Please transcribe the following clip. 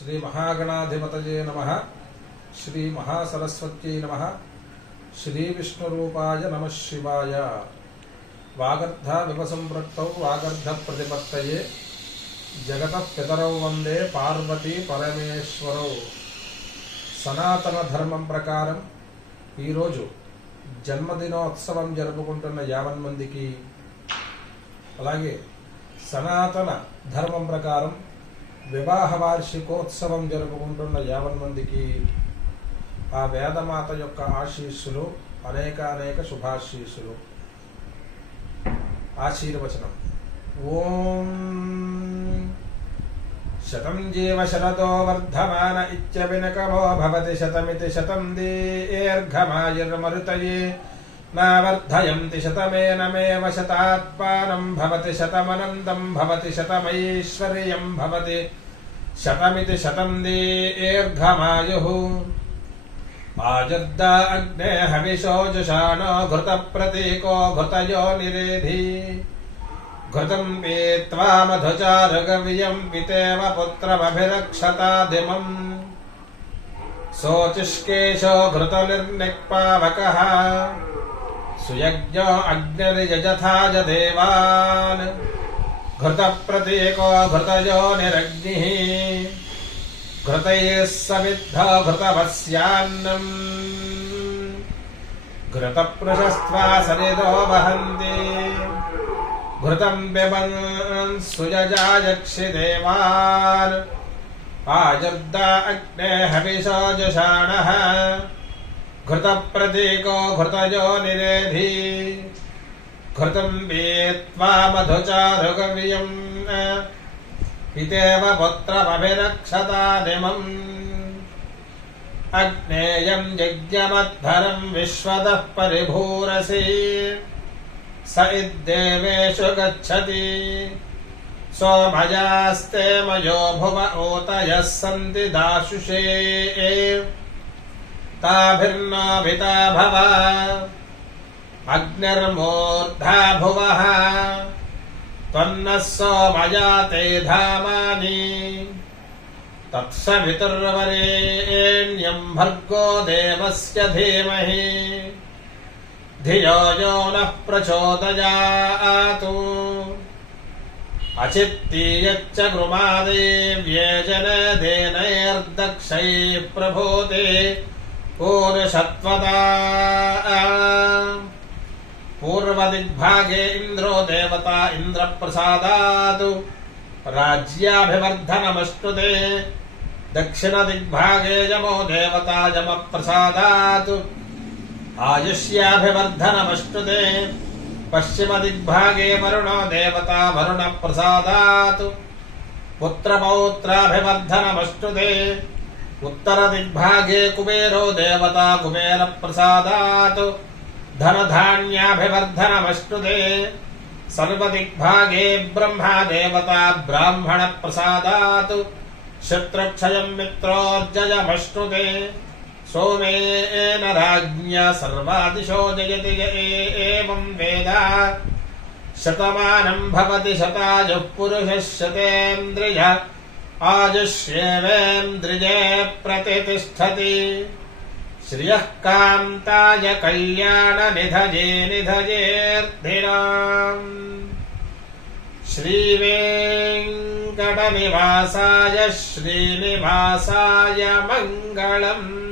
శ్రీ మహాగణాధిపతయే నమ. శ్రీ మహాసరస్వత్యై నమ. శ్రీ విష్ణురూపాయ నమ శివాయ. వాగర్ధ వివసంపృక్తౌ వాగర్ధ ప్రతిపత్తయే. జగత పితరౌ వందే పార్వతీ పరమేశ్వరౌ. సనాతన ధర్మం ప్రకారం ఈరోజు జన్మదినోత్సవం జరుపుకుంటున్న యావన్ మందికి అలాగే సనాతన ధర్మం ప్రకారం వివాహ వార్షికోత్సవం జరుపుకుంటున్న యావన్ మందికి ఆ వేదమాత యొక్క ఆశీస్సులు అనేక అనేక శుభాశీస్సులు. ఆశీర్వచనం. ఓం శతం జీవ శరతో వర్ధమాన ఇత్యవినకమో భవతి శతమితి శతం దీర్ఘమాయుర్మరుతయే. नावर्धयन्ति शतमेनमेव शतमेन भवति शतमनन्दम् भवति शतमैश्वर्यम् भवति। शतमिति शतम् दीर्घमायुः। आजद्द अग्ने हविषो जुषाणो घृतप्रतीको घृतयो निरेधि। घृतम् पीत्वा मधुचारुगव्यम् पितेव पुत्रमभिरक्षतादिमम् सोचिष्केशो घृतनिर्निक्पावकः। सुयज्ञो अग्निर्यजथा च देवान् घृतप्रतीको घृतयो निरग्निः घृतैः समिद्ध घृतवस्यान्नम् घृतपृशस्त्वा सरिदो वहन्ति। घृतं पिबन् सुयजायक्षि देवान्। आजर्द अग्ने हविषो जुषाणः घृतप्रतीको घृतयो निरेधि। घृतं पीत्वा मधुचारुगव्यम् पितेव पुत्रमभिरक्षतादिमम् अग्नेयं यज्ञमध्वरं विश्वतः परिभूरसि। स इद्देवेषु गच्छति। सोमयास्ते मयो भुव ऊतयः सन्ति दाशुषे ताभिर्नाभिता भव अग्निर्मूर्धा भुवः त्वन्नः सोमयाते धामानि तत्सवितुर्वरेण्यं भर्गो देवस्य धीमहि धियो यो नः प्रचोदयातु अचित्तीयच्च गृमादेव्यजनदेनैर्दक्षैः प्रभूते पूरुषत्वदा पूर्वदिग्भागे इन्द्रो देवता इन्द्रप्रसादात् राज्याभिवर्धनमश्नुते दक्षिणदिग्भागे यमो देवता यमप्रसादात् आयुष्याभिवर्धनमश्नुते पश्चिमदिग्भागे वरुणो देवता वरुणप्रसादात् पुत्रपौत्राभिवर्धनमश्नुते उत्तरदिग्भागे कुबेरो देवता कुबेरप्रसादात् धनधान्याभिवर्धनमश्नुते। सर्वदिग्भागे ब्रह्मा देवता ब्राह्मणप्रसादात् शत्रुक्षयम् मित्रोर्जयमश्नुते। सोमेन राज्ञा सर्वादिशो जयति एवं वेद। शतमानं भवति शतायुः पुरुषः शतेन्द्रिय। आजुष्येवेन्द्रिये प्रतितिष्ठति। श्रियः कान्ताय कल्याणनिधये निधयेऽर्थिनाम् श्रीवेङ्कटनिवासाय श्रीनिवासाय मङ्गलम्।